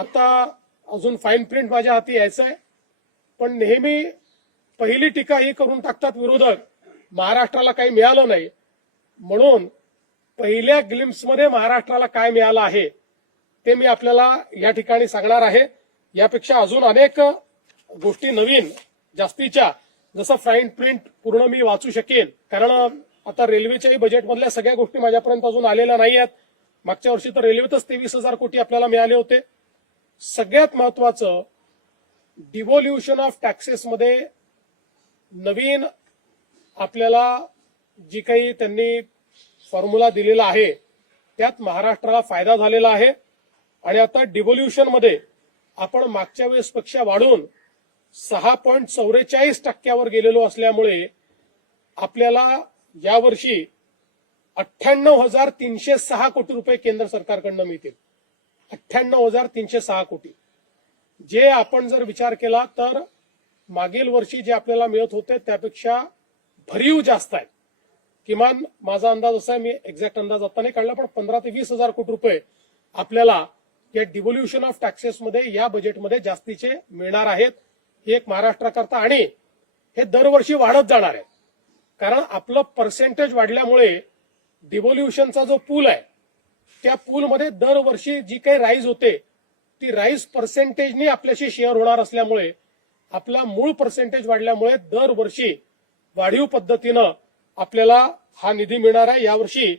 आता अजून fine print माझ्या हाती यायचं आहे, पण नेहमी पहिली टीका ही करून टाकतात विरोधक, महाराष्ट्राला काही मिळालं नाही. म्हणून पहिल्या ग्लिम्प्समध्ये महाराष्ट्राला काय मिळालं आहे ते मी आपल्याला या ठिकाणी सांगणार आहे. यापेक्षा अजून अनेक गोष्टी नवीन जास्तीच्या, जसं फाईन प्रिंट पूर्ण मी वाचू शकेन, कारण आता रेल्वेच्याही बजेटमधल्या सगळ्या गोष्टी माझ्यापर्यंत अजून आलेल्या नाही आहेत. मागच्या वर्षी तर रेल्वेतच 23,000 कोटी आपल्याला मिळाले होते. सगळ्यात महत्वाचं, डिव्होल्युशन ऑफ टॅक्सेसमध्ये नवीन आपल्याला जी काही त्यांनी फॉर्म्युला दिलेला आहे त्यात महाराष्ट्राला फायदा झालेला आहे. आणि आता डिव्होल्युशनमध्ये आपण मागच्या वेळेसपेक्षा वाढून 6.44% गेलेलो असल्यामुळे आपल्याला यावर्षी 98,306 कोटी रुपये केंद्र सरकारकडनं मिळतील. 98,306 कोटी, जे आपण जर विचार केला तर मागील वर्षी जे आपल्याला मिळत होते त्यापेक्षा भरीव जास्त आहे. किमान माझा अंदाज असा आहे, मी एक्झॅक्ट अंदाज आता नाही काढला, पण 15,000 ते 20,000 कोटी रुपये आपल्याला या डिव्होल्युशन ऑफ टॅक्सेसमध्ये या बजेटमध्ये जास्तीचे मिळणार आहेत. हे एक महाराष्ट्राकरता, आणि हे दरवर्षी वाढत जाणार आहे, कारण आपलं पर्सेंटेज वाढल्यामुळे डिव्होल्युशनचा जो पूल आहे त्या पूलमध्ये दरवर्षी जी काही राईज होते ती राईज पर्सेंटेजनी आपल्याशी शेअर होणार असल्यामुळे आपला मूळ पर्सेंटेज वाढल्यामुळे दरवर्षी वाढीव पद्धतीनं आपल्याला हा निधी मिळणार आहे. यावर्षी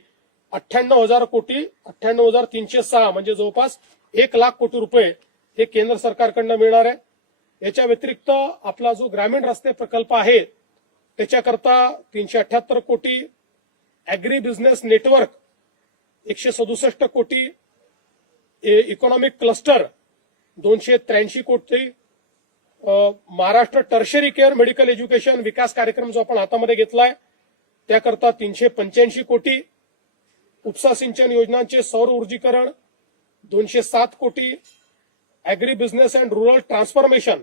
98,000 कोटी, 98,306 म्हणजे जवळपास 1,00,000 कोटी रुपये हे केंद्र सरकारकडनं मिळणार आहे. याच्या व्यतिरिक्त आपला जो ग्रामीण रस्ते प्रकल्प आहे त्याच्याकरता 378 कोटी, अॅग्री बिझनेस नेटवर्क 167 कोटी, इकॉनॉमिक क्लस्टर 283 कोटी, Maharashtra tertiary care medical education विकास कार्यक्रम जो आपण हातामध्ये घेतलाय त्याकरता 385 कोटी, उपसा सिंचन योजनांचे सौर ऊर्जीकरण 207 कोटी, agree business and rural transformation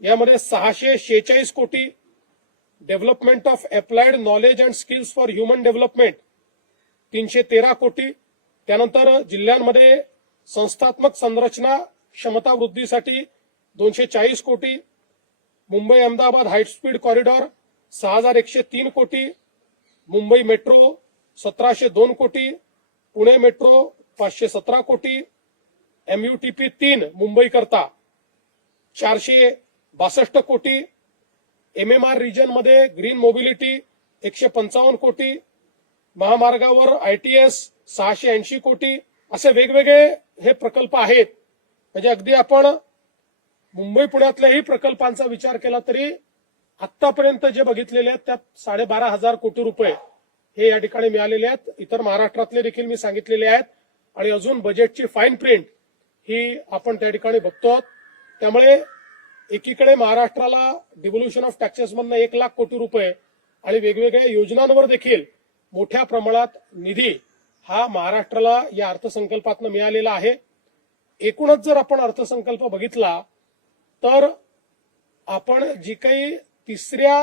यामध्ये 646 कोटी, development of applied knowledge and skills for human development 313 कोटी, त्यानंतर जिल्ह्यांमध्ये संस्थात्मक संरचना क्षमता वृद्धीसाठी 240 कोटी, Mumbai Ahmedabad high speed corridor 6,103 कोटी, मुंबई मेट्रो 1,702 कोटी, पुणे मेट्रो 517 कोटी, MUTP 3 मुंबई करता 462 कोटी, MMR रिजन मध्ये ग्रीन मोबिलिटी 155 कोटी, महामार्गावर ITS 680 कोटी, असे वेगवेगळे हे प्रकल्प आहेत. म्हणजे अगदी आपण मुंबई पुण्यातल्याही प्रकल्पांचा विचार केला तरी आतापर्यंत जे बघितलेले आहेत त्यात 12,500 कोटी रुपये हे या ठिकाणी मिळालेले आहेत. इतर महाराष्ट्रातले देखील मी सांगितलेले आहेत, आणि अजून बजेटची फाईन प्रिंट ही आपण त्या ठिकाणी बघतो. त्यामुळे एकीकडे महाराष्ट्राला डिव्होल्युशन ऑफ टॅक्सेसमधनं 1,00,000 कोटी रुपये आणि वेगवेगळ्या योजनांवर देखील मोठ्या प्रमाणात निधी हा महाराष्ट्राला या अर्थसंकल्पातनं मिळालेला आहे. एकूणच जर आपण अर्थसंकल्प बघितला तर आपण जी काही तिसऱ्या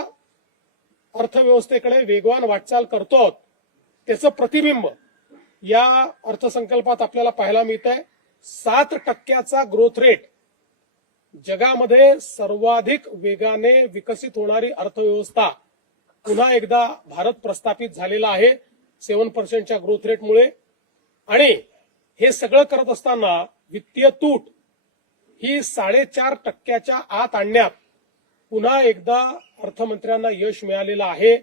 अर्थव्यवस्थेकडे वेगवान वाटचाल करतो त्याचं प्रतिबिंब या अर्थसंकल्पात आपल्याला पाहायला मिळतंय. 7% ग्रोथ रेट, जगामध्ये सर्वाधिक वेगाने विकसित होणारी अर्थव्यवस्था पुन्हा एकदा भारत प्रस्थापित झालेला आहे 7% ग्रोथ रेटमुळे. आणि हे सगळं करत असताना वित्तीय तूट ही 4.5% आत आणण्यात पुन्हा एकदा अर्थमंत्र्यांना यश मिळालेलं आहे.